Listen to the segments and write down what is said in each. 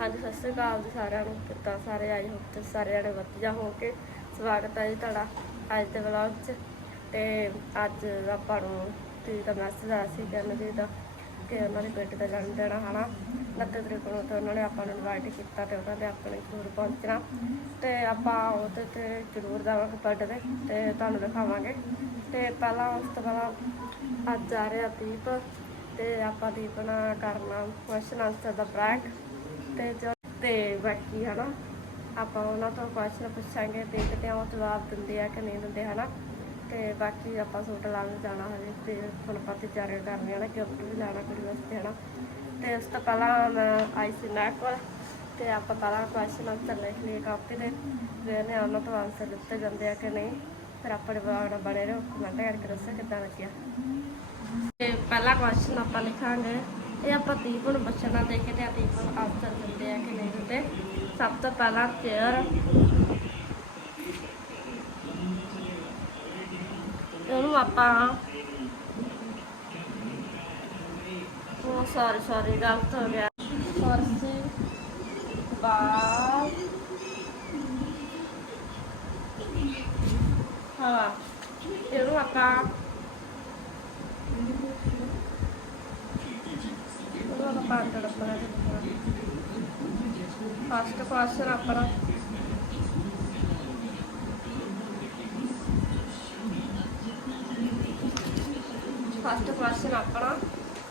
ਹਾਂਜੀ, ਸਤਿ ਸ਼੍ਰੀ ਅਕਾਲ ਜੀ ਸਾਰਿਆਂ ਨੂੰ। ਕਿੱਦਾਂ ਸਾਰੇ ਆਏ ਹੋ? ਤੇ ਸਾਰੇ ਜਣੇ ਵਧੀਆ ਹੋ ਕੇ ਸਵਾਗਤ ਹੈ ਜੀ ਤੁਹਾਡਾ ਅੱਜ ਦੇ ਵਲੌਗ 'ਚ। ਤੇ ਅੱਜ ਆਪਾਂ ਨੂੰ ਤੇ ਦਾ ਮੈਸੇਜ ਆਇਆ ਸੀ ਕਰਨ ਦੀ ਦਾ ਕਿ ਉਹਨਾਂ ਦੇ ਬੇਟੇ ਦਾ ਜਨਮ ਦਿਨ ਆ, ਹਨਾ? 29 ਤਰੀਕ ਨੂੰ ਤੇ ਉਹਨਾਂ ਨੇ ਆਪਾਂ ਨੂੰ ਇਨਵਾਈਟ ਕੀਤਾ ਤੇ ਉਹਨਾਂ ਦੇ ਆਪਣੇ ਜ਼ਰੂਰ ਪਹੁੰਚਣਾ। ਤੇ ਆਪਾਂ ਉਹਦੇ ਤੇ ਜ਼ਰੂਰ ਜਾਵਾਂਗੇ ਬਰਥਡੇ ਤੇ ਤੁਹਾਨੂੰ ਦਿਖਾਵਾਂਗੇ। ਤੇ ਪਹਿਲਾਂ ਉਸ ਤੋਂ ਪਹਿਲਾਂ ਅੱਜ ਆ ਰਿਹਾ ਦੀਪ ਤੇ ਆਪਾਂ ਦੀਪ ਨਾਲ ਕਰਨਾ ਕੁਐਸਚਨ ਆਨਸਰ ਦਾ ਬ੍ਰੈਕ ਤੇ ਜੋ ਤੇ ਬਾਕੀ ਹਨਾ, ਆਪਾਂ ਉਹਨਾਂ ਤੋਂ ਕੁਐਸਚਨ ਪੁੱਛਾਂਗੇ ਦੇਖਦੇ ਹਾਂ ਉਹ ਜਵਾਬ ਦਿੰਦੇ ਆ ਕਿ ਨਹੀਂ ਦਿੰਦੇ ਹਨਾ, ਤੇ ਬਾਕੀ ਆਪਾਂ ਸੂਟ ਲਾਉਣ ਜਾਣਾ ਹਜੇ ਤੇ ਹੁਣ ਆਪਾਂ ਤਿਆਰੀ ਕਰਨੀ ਆ ਨਾ ਗਿਫਟ ਵੀ ਲੈਣਾ ਕੁੜੀ ਵਾਸਤੇ ਹਨਾ। ਤੇ ਉਸ ਤੋਂ ਪਹਿਲਾਂ ਮੈਂ ਆਈ ਸੀ ਨਾ ਕੋਲ ਤੇ ਆਪਾਂ ਪਹਿਲਾਂ ਕੁਐਸਚਨ ਆਨਸਰ ਲਿਖ ਲਈਏ ਕਾਪੀ ਤੇ ਵੇਖਦੇ ਹਾਂ ਉਹਨਾਂ ਤੋਂ ਆਨਸਰ ਦਿੱਤੇ ਜਾਂਦੇ ਆ ਕਿ ਨਹੀਂ, ਫਿਰ ਆਪਣੇ ਬਲੌਗ ਨਾਲ ਬਣੇ ਰਹੋ ਕਮੈਂਟ ਕਰਕੇ ਦੱਸੋ ਕਿੱਦਾਂ ਲੱਗਿਆ। ਤੇ ਪਹਿਲਾ ਕੁਐਸਚਨ ਆਪਾਂ ਲਿਖਾਂਗੇ ਇਹ ਆਪਾਂ ਦੀਪ ਨੂੰ ਬੱਚਣਾ ਦੇ ਕੇ ਤੇ ਆ ਦੀਪ ਨੂੰ ਆਨਸਰ ਦਿੰਦੇ ਆ ਕਿ ਨਹੀਂ ਦਿੰਦੇ। ਸਭ ਤੋਂ ਪਹਿਲਾਂ ਚੇਅਰ ਇਹਨੂੰ ਆਪਾਂ ਉਹ ਸੌਰੀ ਸੌਰੀ ਗਲਤ ਹੋ ਗਿਆ। ਫਰਸੀ ਬਾਲ ਹਾਂ ਇਹਨੂੰ ਆਪਾਂ ਉਹਨੂੰ ਆਪਾਂ ਪੰਜ ਡੱਬਾ ਫਸਟ ਕੁਐਸਚਨ ਆਪਣਾ।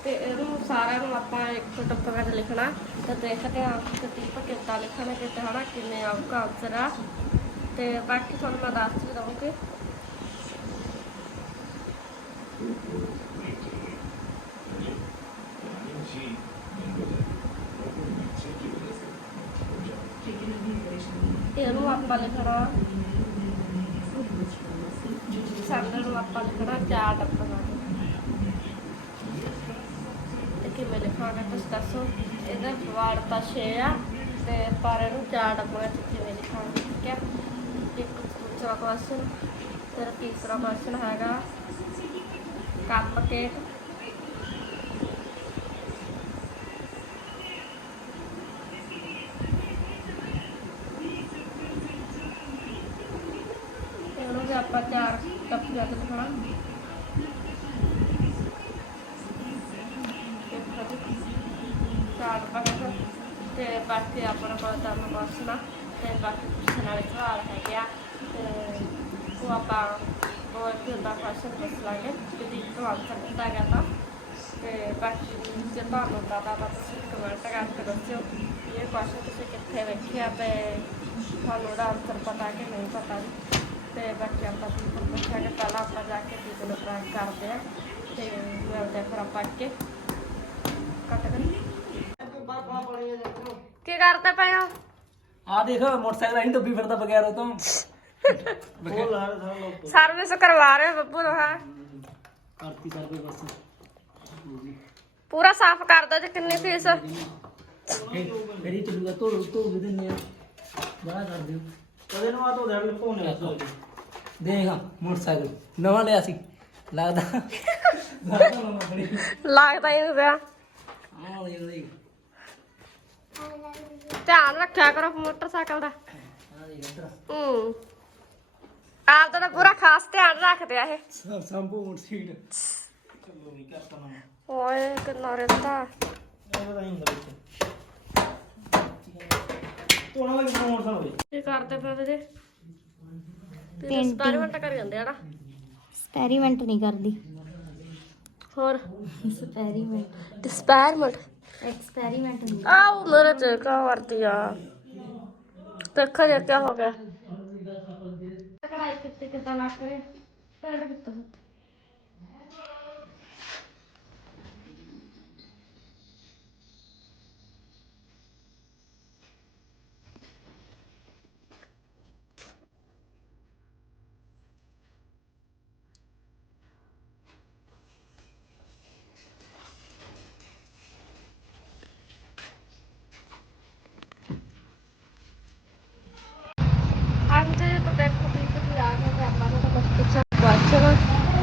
ਤੇ ਇਹਨੂੰ ਸਾਰਿਆਂ ਨੂੰ ਆਪਾਂ ਇੱਕ ਟੱਪਾ ਵਿੱਚ ਲਿਖਣਾ। ਤੇ ਦੇਖਦੇ ਹਾਂ ਕਿ ਦੀਪ ਕਿੱਦਾਂ ਲਿਖਣਗੇ ਤੇ ਹਨਾ ਕਿੰਨੇ ਆਊਗਾ ਆਨਸਰ ਆ। ਤੇ ਬਾਕੀ ਤੁਹਾਨੂੰ ਮੈਂ ਦੱਸ ਵੀ ਇਹਨੂੰ ਆਪਾਂ ਲਿਖਣਾ ਸੈਂਟਰ ਨੂੰ ਆਪਾਂ ਲਿਖਣਾ ਚਾਰ ਟੱਪਾਂ ਤੇ ਕਿਵੇਂ ਲਿਖਾਂਗੇ ਤੁਸੀਂ ਦੱਸੋ? ਇਹਦਾ ਵਾੜ ਤਾਂ 6 ਆ, ਤੇ ਪਰ ਇਹਨੂੰ ਚਾਰ ਟੱਪਾਂ ਵਿੱਚ ਕਿਵੇਂ ਲਿਖਾਂਗੇ ਠੀਕ ਹੈ? ਇੱਕ ਦੂਸਰਾ ਕੁਐਸਚਨ ਫਿਰ ਤੀਸਰਾ ਕੁਐਸਚਨ ਹੈਗਾ, ਕੰਮ ਕੇ ਇਹਨੂੰ ਵੀ ਆਪਾਂ ਚਾਰ ਟੱਪੀਆਂ ਤੇ ਲਿਖਣਾ ਦੇਖੋ ਜੀ ਚਾਰ ਟੱਪੀਆਂ ਤੇ ਬਾਕੀ ਆਪਣਾ ਕੋਲ ਤਾਂ ਕੁਐਸਚਨ ਤੇ ਬਾਕੀ ਪੁੱਛਣ ਵਾਲੇ ਸਵਾਲ ਹੈਗੇ ਆ। ਤੇ ਉਹ ਆਪਾਂ ਹੋਰ ਕਿ ਦਾ ਕੁਐਸਚਨ ਪੁੱਛ ਲਾਂਗੇ ਕਿ ਦੀ ਤੋਂ ਆਨਸਰ ਦਿੱਤਾ ਗਿਆ ਤਾਂ। ਤੇ ਬਾਕੀ ਜੇ ਤੁਹਾਨੂੰ ਪਤਾ ਤਾਂ ਤੁਸੀਂ ਕਮੈਂਟ ਕਰਕੇ ਦੱਸਿਓ ਇਹ ਕੁਐਸਚਨ ਤੁਸੀਂ ਕਿੱਥੇ ਵੇਖਿਆ ਤੇ ਤੁਹਾਨੂੰ ਉਹਦਾ ਆਨਸਰ ਪਤਾ ਕਿ ਨਹੀਂ ਪਤਾ ਤੇ ਬਾਕੀ ਆਪਾਂ ਤੁਹਾਨੂੰ ਕਿ ਪਹਿਲਾਂ ਆਪਾਂ ਜਾ ਕੇ ਦੀਪ ਨੂੰ ਪ੍ਰਾਂਕ ਕਰਦੇ ਆ ਤੇ ਮਿਲਦੇ ਫਿਰ ਆਪਾਂ ਅੱਗੇ। ਕੱਟ ਕਰੀਏ ਕਰਦੇ ਪਏ ਹੋ ਆ ਦੇਖ ਮੋਟਰਸਾਈਕਲ ਆਈ ਡੱਬੀ ਫਿਰਦਾ ਬਗੈਰ ਤੋਂ। ਸਰਵਿਸ ਕਰਵਾ ਰਹੇ ਬੱਬੂ ਨੂੰ ਹਾਂ। ਕਰਤੀ ਕਰ ਕੋਈ ਬਸ। ਪੂਰਾ ਸਾਫ਼ ਕਰ ਦੋ ਤੇ ਕਿੰਨੀ ਫੀਸ। ਮੇਰੀ ਚੱਲੂਗਾ ਧੋ ਧੋ ਵੀ ਦਿੰਨੇ ਆ। ਬੜਾ ਕਰ ਦਿਓ। ਕਦੇ ਨੂੰ ਆ ਤੋਂ ਦੇਣ ਭੋਨੇ ਦੇਖ। ਮੋਟਰਸਾਈਕਲ। ਨਵਾਂ ਲਿਆ ਸੀ। ਲੱਗਦਾ। ਲੱਗਦਾ ਨਹੀਂ ਪਿਆ। ਆਹ ਦੇਖ ਦੇਖ ਧਿਆਨ ਰੱਖਿਆ ਕਰੋ ਮੋਟਰਸਾਈਕਲ ਦਾ। ਹੂੰ। ਆਪ ਦਾ ਤਾਂ ਪੂਰਾ ਖਾਸ ਧਿਆਨ ਰੱਖਦੇ ਆ ਇਹ। ਸੰਭੂ ਮੋਟਰਸਾਈਕਲ ਚਲੋ ਵੀ ਕਰਤਾ ਨਾ ਓਏ ਕਿੰਨਾ ਰਹਿੰਦਾ ਤੋਣਾ ਲੱਗ ਮੋੜ ਸਣ ਹੋਵੇ ਕੀ ਕਰਦੇ ਪਏ ਵੀਰੇ ਤੇ ਐਕਸਪੈਰੀਮੈਂਟ ਕਰੀ ਜਾਂਦੇ ਆ ਨਾ। ਐਕਸਪੈਰੀਮੈਂਟ ਨਹੀਂ ਕਰਦੀ। ਹੋਰ? ਐਕਸਪੈਰੀਮੈਂਟ ਐਕਸਪੈਰੀਮੈਂਟ ਐਕਸਪੈਰੀਮੈਂਟ ਤੇ ਕਾ ਵਰਤੀ ਆ। ਦੇਖੋ ਜੇ ਕੀ ਹੋ ਗਿਆ। ਕੜਾਈ ਕਿੱਥੇ ਕਿਤਾ ਨਾ ਕਰੇ। ਪੈਰ ਕਿੱਥੇ?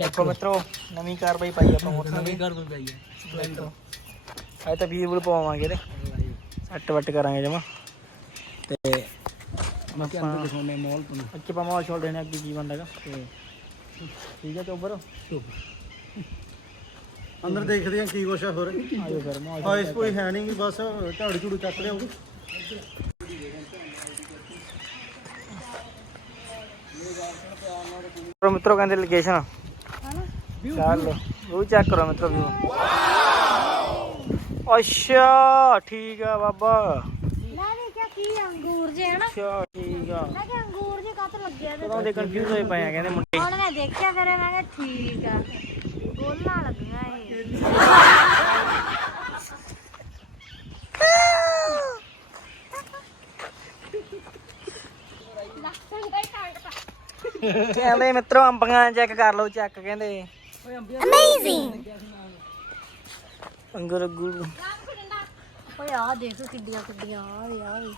ਦੇਖੋ ਮਿੱਤਰੋ ਨਵੀਂ ਕਾਰਵਾਈ ਪਾਈ ਆਪਾਂ ਮੋਟਰਸਾਈਕਲ ਦੀ ਕਰ ਦਿੰਦਾ ਹੀ। ਦੇਖੋ ਅੱਜ ਤਾਂ ਵੀਰ ਬੁਲ ਪਵਾਵਾਂਗੇ ਤੇ ਸੱਟ ਵੱਟ ਕਰਾਂਗੇ ਜਮਾ। ਤੇ ਮੈਂ ਤੁਹਾਨੂੰ ਦਿਖਾਉਣੇ ਮੋਲ ਤੋਂ ਅੱਗੇ ਪਾ ਮਾਲ ਛੋੜ ਦੇਣੇ ਅੱਗੇ ਕੀ ਬੰਦਾਗਾ ਤੇ ਠੀਕ ਹੈ ਚੋਬਰ? ਅੰਦਰ ਦੇਖਦੇ ਆ ਕੀ ਕੁਛ ਆ ਹੋਰ। ਆਜੋ ਫਿਰ ਮਾਲ ਆਇਸ ਕੋਈ ਹੈ ਨਹੀਂ ਬਸ ਝਾੜੂ ਝੂੜੂ ਚੱਕ ਲਿਆਉਗੀ ਮਿੱਤਰੋ ਮਿੱਤਰੋ ਕਹਿੰਦੇ ਲੋਕੇਸ਼ਨ ਚੱਲ ਉਹ ਚੈੱਕ ਕਰੋ ਮਿੱਤਰੋ ਵੀ ਅੱਛਾ ਠੀਕ ਆ ਬਾਬਾ। ਨਾ ਦੇਖਿਆ ਕੀ ਅੰਗੂਰ ਜੇ ਹਨਾ। ਅੱਛਾ ਠੀਕ ਆ। ਮੈਂ ਕਿ ਅੰਗੂਰ ਜੇ ਕੱਤ ਲੱਗਿਆ ਤੇ ਕਦੋਂ ਦੇ ਕਨਫਿਊਜ਼ ਹੋਏ ਪਏ ਆ ਕਹਿੰਦੇ ਮੁੰਡੇ। ਹੁਣ ਮੈਂ ਦੇਖਿਆ ਕਰੇ ਮੈਂ ਕਿਹਾ ਠੀਕ ਆ। ਬੋਲਣਾ ਲੱਗਣਾ ਇਹ। ਕਹਿੰਦੇ ਮਿੱਤਰੋ ਅੰਬੀਆਂ ਚੈੱਕ ਕਰ ਲਓ ਚੈੱਕ ਕਹਿੰਦੇ। ਅਮੇਜ਼ਿੰਗ ਅੰਗਰ ਗੁਰੂ ਓਏ ਆ ਦੇਖ ਕਿੱਡੀਆਂ ਕਿੱਡੀਆਂ ਆ ਵੇ ਆ ਵੇ।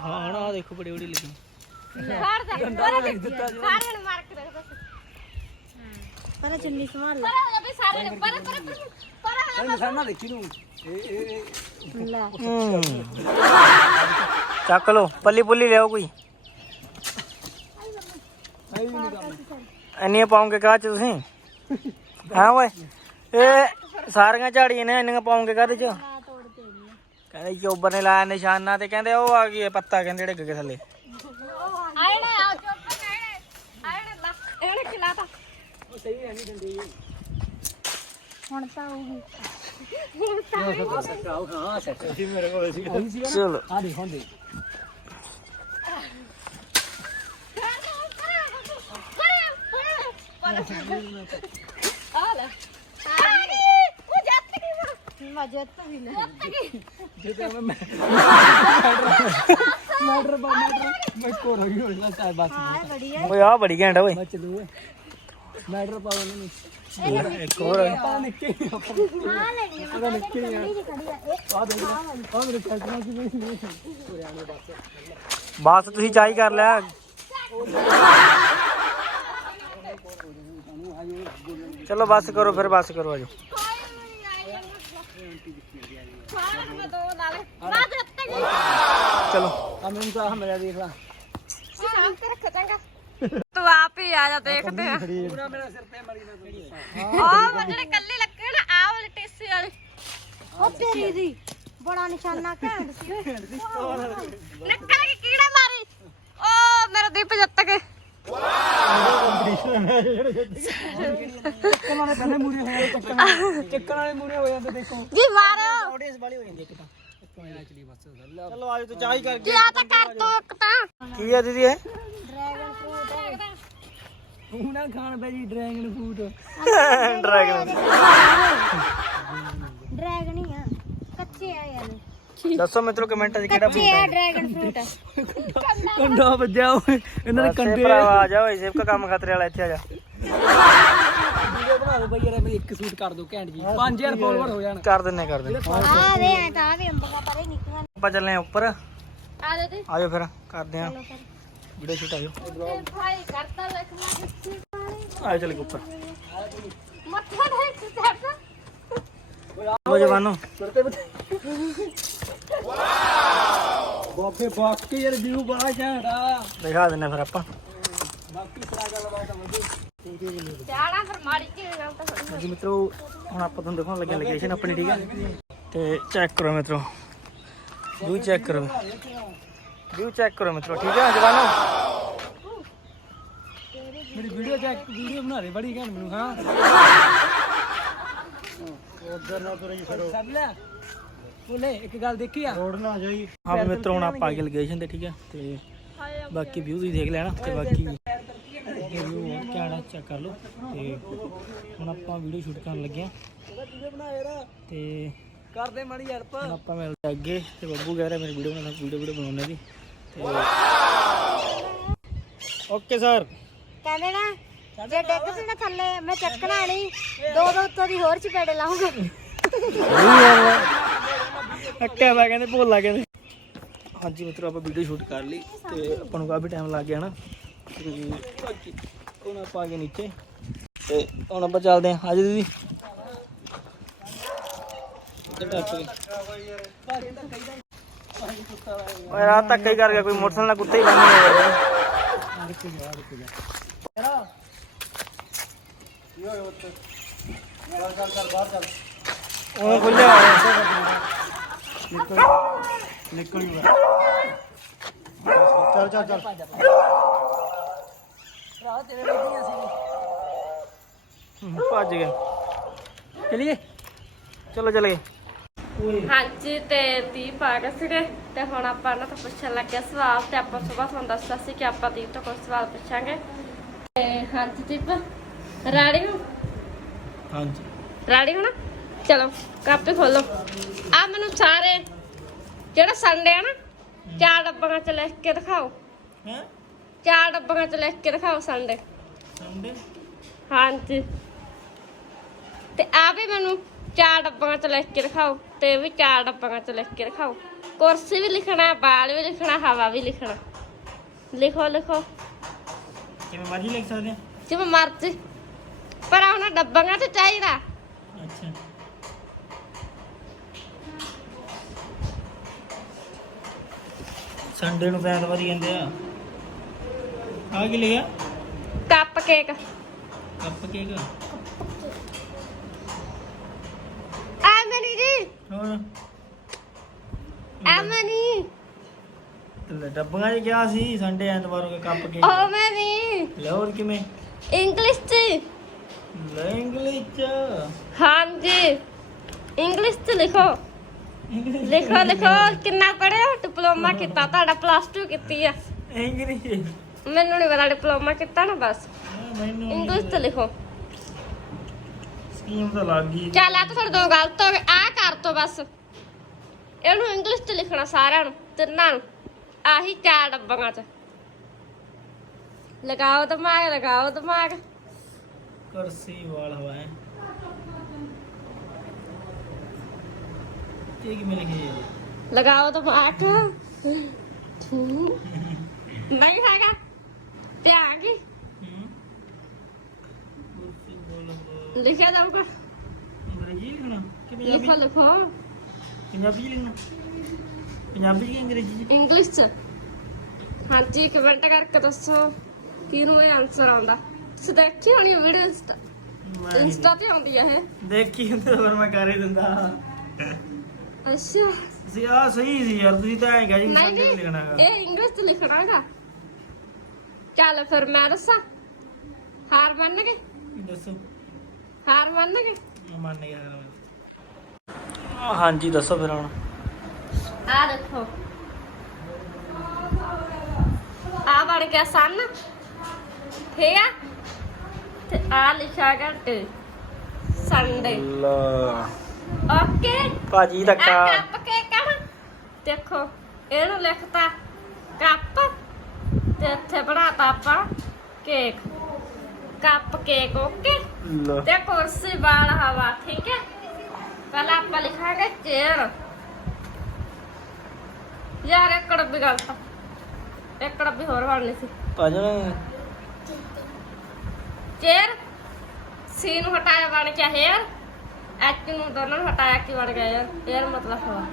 ਹਾਂ ਨਾ ਦੇਖੋ ਬੜੀ ਬੜੀ ਲੱਗੀ ਪਰ ਚੁੰਨੀ ਸੰਭਾਲ ਲੈ। ਨਿਸ਼ਾਨਾ ਦੇਖੀ ਨੂੰ ਇਹ ਇਹ ਲੈ। ਚੱਕ ਲਓ ਪੱਲੀ ਪੁੱਲੀ ਲਿਆਓ ਕੋਈ। ਇੰਨੀਆਂ ਪਾਉਂਗੇ ਕਾਹ ਚ ਤੁਸੀਂ? ਹਾਂ ਓਏ? ਇਹ ਸਾਰੀਆਂ ਝਾੜੀਆਂ ਨੇ ਇੰਨੀਆਂ ਪਾਉਂਗੇ ਕਾਹਦੇ ਚ? ਕਹਿੰਦੇ ਚੋਬਰ ਨੇ ਲਾਇਆ ਨਿਸ਼ਾਨਾ ਤੇ ਕਹਿੰਦੇ ਉਹ ਆ ਗਈ ਹੈ ਪੱਤਾ ਕਹਿੰਦੇ ਡਿੱਗ ਕੇ ਥੱਲੇ। ਲਾ ਇਹਨੇ ਖਿਲਾਤਾ। ਹੁਣ ਤਾਂ ਉਹ ਹਾਂ ਸੈਟ ਸੀ ਮੇਰੇ ਕੋਲ ਸੀ ਉਹੀ ਚਲੋ। ਆ ਦੇਖ ਹੁਣ ਦੇ ਆ ਲੈ ਉਹ ਜੱਤ ਗਈ ਮਜਤ ਵੀ ਲੈ ਜੇ ਤੇ ਮੈਂ ਮੈਟਰ ਬਾ ਮੈਟਰ ਮੈਂ ਕੋਰ ਹੋ ਗਈ ਹੋਣਾ ਚਾਹ ਬਸ ਹਾਂ ਬੜੀਆ ਓਏ ਆ ਬੜੀ ਘੈਂਟ ਓਏ ਮੈਂ ਚਲੂ ਮੈਟਰ ਪਾਉ ਨਹੀਂ ਇੱਕ ਹੋਰ ਪਾ ਨਿੱਕੇ ਹਾਂ ਲੈਣੀ ਆ ਮੈਂ ਨਿੱਕੀ ਜਿਹੀ ਖੜੀ ਆ ਇਹ ਆ ਦੇ ਆ ਮੇਰੇ ਕਲਪਨਾ ਕੀ ਨਹੀਂ ਬਸ ਤੁਸੀਂ ਚਾਹੀ ਕਰ ਲਿਆ। ਚਲੋ ਬੱਸ ਕਰੋ ਫਿਰ ਬੱਸ ਕਰੋ ਆਜੋ। ਚਲੋ। ਆ ਮੈਨੂੰ ਤਾਂ ਮੇਰਾ ਦੇਖ ਲਾ ਤੇ ਰੱਖ ਚੰਗਾ ਤੂੰ ਆਪ ਹੀ ਆ ਜਾ ਦੇਖਦੇ ਆ। ਪੂਰਾ ਮੇਰਾ ਸਿਰ ਤੇ ਮਰੀ ਨਾ ਵਾ ਜਿਹੜੇ ਕੱਲੇ ਲੱਗੇ ਨਾ ਆਹ ਵਾਲੇ ਟੇਸੇ ਵਾਲੇ। ਉਹ ਤੇਰੀ ਦੀ ਬੜਾ ਨਿਸ਼ਾਨਾ ਘੈਂਟ ਸੀ। ਨੱਕਲ ਕੇ ਕੀੜਾ ਮਾਰੀ। ਓ ਮੇਰਾ ਦੀਪ ਜੱਤ ਕੇ ਚੱਕਣ ਵਾਲੇ ਪਹਿਲੇ ਮੂਰੇ ਹੋਏ ਚੱਕਣ ਵਾਲੇ ਚੱਕਣ ਵਾਲੇ ਮੂਰੇ ਹੋ ਜਾਂਦੇ ਦੇਖੋ ਜੀ ਮਾਰੋ। ਆਡੀਅנס ਵਾਲੀ ਹੋ ਜਾਂਦੀ ਇੱਕ ਤਾਂ ਚਲੋ ਆਜੋ ਤੂੰ ਚਾਹੀ ਕਰ ਜੀ ਆ ਤਾਂ ਕਰ ਦੋ ਇੱਕ ਤਾਂ। ਕੀ ਆ ਦੀਦੀ ਇਹ? ਡਰੈਗਨ ਫਰੂਟ ਤੂੰ ਨਾ ਖਾਣ ਪੈ ਜੀ ਡਰੈਗਨ ਫੂਟ ਡਰੈਗਨ। ਡਰੈਗਨ ਹੀ ਆ ਕੱਚੇ ਆ ਯਾਰ। ਦੱਸੋ ਮਿੱਤਰੋ ਕਮੈਂਟਾਂ 'ਚ ਕਿਹੜਾ ਕੱਚੇ ਆ ਡਰੈਗਨ ਫਰੂਟ ਕੰਡਾ ਵੱਜਿਆ ਹੋਏ ਇਹਨਾਂ ਦੇ ਕੰਡੇ ਭਰਾਵਾ ਆ। ਜਾ ਓਏ ਸੇਵਕਾ ਕੰਮ ਖਤਰੇ ਵਾਲਾ ਇੱਥੇ ਆ ਜਾ। ਵੀਡੀਓ ਬਣਾ ਦਿਓ ਬਈ ਯਾਰ ਮੈਂ ਇੱਕ ਸੂਟ ਕਰ ਦਿਓ ਘੈਂਟ ਜੀ। 5000 ਫਾਲੋਅਰ ਹੋ ਜਾਣ। ਕਰ ਦਿੰਨੇ ਕਰ ਦਿੰਨੇ। ਆ ਵੇ ਐ ਤਾਂ ਆ ਵੀ ਪਰੇ ਨਿਕਲਣ ਆਪਾਂ ਚੱਲੇ ਆ ਉੱਪਰ। ਆ ਜਾ ਤੇ। ਆਜੋ ਫਿਰ ਕਰਦੇ ਆ। ਵੀਡੀਓ ਸ਼ੂਟ ਆਜੋ ਭਾਈ ਕਰਤਾ ਵੇਖ ਮੈਂ ਆਜੋ ਚੱਲੇ ਉੱਪਰ। ਮੱਥਾ ਦੇਖ ਕਰਦਾ ਲੋ ਜਵਾਨੋ ਬਾਪੇ ਬਾਕੀ ਯਾਰ ਵਿਊ ਬੜਾ ਘੈਂਟ ਆ ਦਿਖਾ ਦਿੰਨੇ ਫਿਰ ਆਪਾਂ। ਬਾਕੀ ਸਰਾ ਗੱਲਬਾਤ ਆ ਮੱਦੀ ਜਾਣਾ ਫਿਰ ਮਾੜੀ ਜੀ ਗੱਲ ਤਾਂ। ਹਾਂਜੀ ਮਿੱਤਰੋ ਹੁਣ ਆਪਾਂ ਤੁਹਾਨੂੰ ਦਿਖਾਉਣ ਲੱਗੇ ਲੋਕੇਸ਼ਨ ਆਪਣੀ ਠੀਕ ਹੈ ਤੇ ਚੈੱਕ ਕਰੋ ਮਿੱਤਰੋ। ਵਿਊ ਚੈੱਕ ਕਰੋ। ਵਿਊ ਚੈੱਕ ਕਰੋ ਮਿੱਤਰੋ ਠੀਕ ਹੈ ਜਵਾਨੋ ਮੇਰੀ ਵੀਡੀਓ ਚੈੱਕ ਵੀਡੀਓ ਬਣਾ ਦੇ ਬੜੀ ਘੈਂਟ ਮੈਨੂੰ ਹਾਂ। ਉਧਰ ਨਾ ਤੁਰੇ ਫਿਰੋ ਸਭ ਲੈ ਬੋਲੇ ਇੱਕ ਗੱਲ ਦੇਖੀ ਆ? ਰੋਡ ਨਾ ਜਾਈ ਹਾਂ ਵੀ ਮਿੱਤਰੋ ਹੁਣ ਆਪਾਂ ਗਏ ਲੋਕੇਸ਼ਨ ਤੇ ਠੀਕ ਹੈ ਤੇ ਬਾਕੀ ਵਿਊ ਤੁਸੀਂ ਦੇਖ ਲੈਣਾ ਤੇ ਬਾਕੀ ਵਿਊ ਕਿਹੜਾ ਚੈੱਕ ਕਰ ਲਓ। ਤੇ ਹੁਣ ਆਪਾਂ ਵੀਡੀਓ ਸ਼ੂਟ ਕਰਨ ਲੱਗੇ ਆ। ਤੇ ਕਰਦੇ ਮਾੜੀ ਹੈਲਪ ਹੁਣ ਆਪਾਂ ਮਿਲਦੇ ਅੱਗੇ ਤੇ ਬੱਬੂ ਕਹਿ ਰਿਹਾ ਮੇਰੀ ਵੀਡੀਓ ਬਣਾ ਵੀਡੀਓ ਵੀਡੀਓ ਬਣਾਉਣੇ ਦੀ। ਤੇ ਓਕੇ ਸਰ ਕਹਿੰਦੇ ਨਾ ਜੇ ਡਿੱਗ ਪਈ ਨਾ ਥੱਲੇ ਮੈਂ ਚੱਕਣਾ ਨਹੀਂ ਦੋ ਦੋ ਉੱਤੋਂ ਦੀ ਹੋਰ ਚਪੇੜੇ ਲਾਉਂਗਾ। ਅੱਕਿਆ ਮੈਂ ਕਹਿੰਦੇ ਭੁੱਲ ਕਹਿੰਦੇ। ਹਾਂਜੀ ਮਿੱਤਰੋ ਆਪਾਂ ਵੀਡੀਓ ਸ਼ੂਟ ਕਰ ਲਈ ਤੇ ਆਪਾਂ ਨੂੰ ਕਾਫੀ ਟਾਈਮ ਲੱਗ ਗਿਆ ਨਾ। ਤੇ ਬਾਕੀ ਹੁਣ ਆਪਾਂ ਆ ਗਏ ਨੀਚੇ। ਤੇ ਹੁਣ ਆਪਾਂ ਚੱਲਦੇ ਹਾਂ। ਅੱਜ ਦੀਦੀ। ਰਾਤ ਤੱਕ ਹੀ ਕਰ ਗਿਆ ਕੋਈ ਮੋਟਰਸਾਈਕਲ ਨਾਲ ਕੁੱਤੇ ਹੀ ਬੰਨ ਉਹ ਖੁੱਲਿਆ ਹੋਇਆ ਨਿਕਲ। ਹੀ ਚੱਲ ਚੱਲ ਚੱਲ। ਹਮ, ਭੱਜ ਗਿਆ ਚਲੀਏ? ਚਲੋ ਚਲੇ ਹਾਂਜੀ ਤੇ 30 ਪਾ ਗਏ ਸੀਗੇ। ਤੇ ਹੁਣ ਆਪਾਂ ਇਹਨਾਂ ਤੋਂ ਪੁੱਛਣ ਲੱਗੇ ਸਵਾਲ ਤੇ ਆਪਾਂ ਸਵੇਰ ਤੁਹਾਨੂੰ ਦੱਸਿਆ ਸੀ ਕਿ ਆਪਾਂ ਦੀਪ ਤੋਂ ਕੋਈ ਸਵਾਲ ਪੁੱਛਾਂਗੇ। ਤੇ ਹਾਂਜੀ ਦੀਪ। ਹਾਂਜੀ। ਚਲੋ ਕਾਪੀ ਖੋਲੋ। ਆ ਮੈਨੂੰ ਸਾਰੇ ਜਿਹੜਾ ਸੰਡੇ ਆ ਨਾ ਚਾਰ ਡੱਬਿਆਂ ਚ ਲਿਖ ਕੇ ਦਿਖਾਓ। ਹੈ? ਚਾਰ ਡੱਬਿਆਂ ਚ ਲਿਖ ਕੇ ਦਿਖਾਓ ਸੰਡੇ ਸੰਡੇ ਹਾਂਜੀ। ਤੇ ਆ ਵੀ ਮੈਨੂੰ ਚਾਰ ਡੱਬਿਆਂ ਚ ਲਿਖ ਕੇ ਦਿਖਾਓ ਤੇ ਇਹ ਵੀ ਚਾਰ ਡੱਬਿਆਂ ਚ ਲਿਖ ਕੇ ਦਿਖਾਓ। ਕੁਰਸੀ ਵੀ ਲਿਖਣਾ ਬਾਲ ਵੀ ਲਿਖਣਾ ਹਵਾ ਵੀ ਲਿਖਣਾ। ਲਿਖੋ ਲਿਖੋ। ਕਿਵੇਂ ਮਰਜ਼ੀ ਲਿਖ ਸਕਦੇ ਆ। ਜਿਵੇਂ ਮਰਜ਼ੀ। ਪਰ ਉਹਨਾਂ ਡੱਬਿਆਂ ਚ ਚਾਹੀਦਾ। ਅੱਛਾ। ਸੰਡੇ ਨੂੰ ਪੈਰ ਵਾਰੀ ਕਹਿੰਦੇ ਆ। ਆ ਕੀ ਲਿਆ ਕੱਪ ਕੇਕ। Cup cake? ਐਮਨੀ ਜੀ। ਹੋਰ? ਐਮਨੀ। ਤੇ ਡੱਬੀਆਂ 'ਚ ਗਿਆ ਸੀ? ਸੰਡੇ ਐਤਵਾਰ ਨੂੰ ਕੱਪ ਕੇਕ। ਓ ਮੈਨੀ ਲੈ ਹੋਰ ਕਿਵੇਂ? ਇੰਗਲਿਸ਼ ਚ। ਲੈ ਇੰਗਲਿਸ਼ ਚ ਹਾਂਜੀ ਇੰਗਲਿਸ਼ ਚ ਲਿਖੋ ਲਿਖੋ। ਲਿਖੋ ਕਿੰਨਾ ਪੜਿਆ ਡਿਪਲੋਮਾ ਕੀਤਾ ਤੁਹਾਡਾ ਪਲੱਸ 2 ਕੀਤੀ ਆ। ਇੰਗਲਿਸ਼ ਮੈਨੂੰ ਨਹੀਂ ਪਤਾ ਡਿਪਲੋਮਾ ਕੀਤਾ ਨਾ ਬਸ। ਮੈਨੂੰ ਇੰਗਲਿਸ਼ ਚ ਲਿਖੋ। ਸਕੀਮ ਤਾਂ ਲੱਗ ਗਈ। ਚੱਲ ਆ ਤਾਂ ਤੁਹਾਡੇ ਦੋ ਗਲਤ ਹੋ ਗਏ ਆ ਕਰ ਤੋ ਬਸ। ਇਹਨੂੰ ਇੰਗਲਿਸ਼ ਚ ਲਿਖਣਾ ਸਾਰਿਆਂ ਨੂੰ ਤਿੰਨਾਂ ਨੂੰ। ਆਹੀ ਚਾਰ ਡੱਬਿਆਂ ਚ। ਲਗਾਓ ਦਿਮਾਗ ਲਗਾਓ ਦਿਮਾਗ। ਕੁਰਸੀ ਵਾਲ ਹਵਾਏ ਤੇ ਕੀ ਮਿਲ ਗਈ ਲਗਾਓ ਨਹੀਂ ਤੇ ਆ ਗਈ ਹੂੰ। ਕੁਰਸੀ ਵਾਲ ਲਿਖਿਆ ਜਾਊਗਾ ਅੰਗਰੇਜ਼ੀ ਲਿਖਣਾ? ਕਿ ਪੰਜਾਬੀ? ਲਿਖੋ ਲਿਖੋ। ਪੰਜਾਬੀ ਲਿਖਣਾ? ਪੰਜਾਬੀ ਕਿ ਅੰਗਰੇਜ਼ੀ ਇੰਗਲਿਸ਼ ਚ। ਹਾਂਜੀ ਕਮੈਂਟ ਕਰਕੇ ਦੱਸੋ। ਕਿਹਨੂੰ ਇਹ ਆਨਸਰ ਆਉਂਦਾ? ਤੁਸੀਂ ਦੇਖੀ ਹੋਣੀ ਵੀਡੀਓ ਇੰਸਟਾ ਮੈਂ ਨਹੀਂ। ਇੰਸਟਾ ਤੇ ਆਉਂਦੀ ਆ ਇਹ। ਦੇਖੀ ਹੁੰਦੀ ਤਾਂ ਫਿਰ ਮੈਂ ਕਰ ਹੀ ਦਿੰਦਾ। ਅੱਛਾ। ਆ ਸਹੀ ਸੀ ਯਾਰ ਤੁਸੀਂ ਤਾਂ ਐਂ ਕਿਹਾ ਜੀ ਨਹੀਂ ਨਹੀਂ ਲਿਖਣਾ ਹੈਗਾ। ਇਹ ਇੰਗਲਿਸ਼ ਚ ਲਿਖਣਾ ਹੈਗਾ। ਚੱਲ ਫਿਰ ਮੈਂ ਦੱਸਾਂ। ਹਾਰ ਮੰਨ ਗਏ ਦੱਸੋ। ਹਾਰ ਮੰਨ ਗਏ ਮੈਂ ਮੰਨ ਗਿਆ। ਹਾਂਜੀ ਦੱਸੋ ਫਿਰ ਹੁਣ। ਆ ਦੇਖੋ। ਆ ਬਣ ਗਿਆ ਸਨ। ਠੀਕ ਆ? ਤੇ ਆ ਲਿਖਿਆ ਡੇ ਸੰਡੇ ਲਾ ਓਕੇ ਭਾਜੀ ਆ ਧੱਕਾ ਕੱਪ ਕੇਕ ਆ ਨਾ ਦੇਖੋ ਇਹਨੂੰ ਲਿਖਤਾ ਕੱਪ ਤੇ ਇੱਥੇ ਬਣਾਤਾ ਆਪਾਂ ਕੇਕ। ਕੱਪ ਕੇਕ ਓਕੇ ਲਾ ਤੇ ਕੁਰਸੀ ਵਾਲ ਹਵਾ ਠੀਕ ਹੈ? ਪਹਿਲਾਂ ਆਪਾਂ ਲਿਖਾਂਗੇ ਚੇਅਰ ਯਾਰ ਇੱਕ ਡੱਬੀ ਗਲਤ ਆ। ਇੱਕ ਡੱਬੀ ਹੋਰ ਬਣਨੀ ਸੀ। ਭਾਜੀ ਚੇਅਰ ਸੀ ਨੂੰ ਹਟਾਇਆ ਬਣ ਗਿਆ ਹੇਅਰ ਐਚ ਨੂੰ ਦੋਨਾਂ ਨੂੰ ਹਟਾਇਆ ਕੀ ਬਣ ਗਿਆ ਯਾਰ ਹੇਅਰ ਮਤਲਬ ਹਵਾ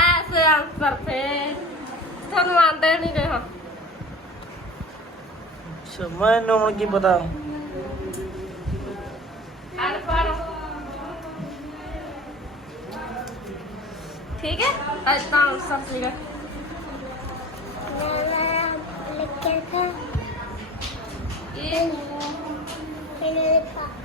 ਐਸੇ ਆਨਸਰ ਥੇ ਤੁਹਾਨੂੰ ਆਂਦੇ ਨਹੀਂ ਰਹੇ ਅੱਛਾ ਮੈਨੂੰ ਹੁਣ ਕੀ ਪਤਾ? ਅਨਪੜ੍ਹ। ਠੀਕ ਹੈ? ਅੱਜ ਤਾਂ ਆਨਸਰ ਸੀਗਾ। ਇਹ another class.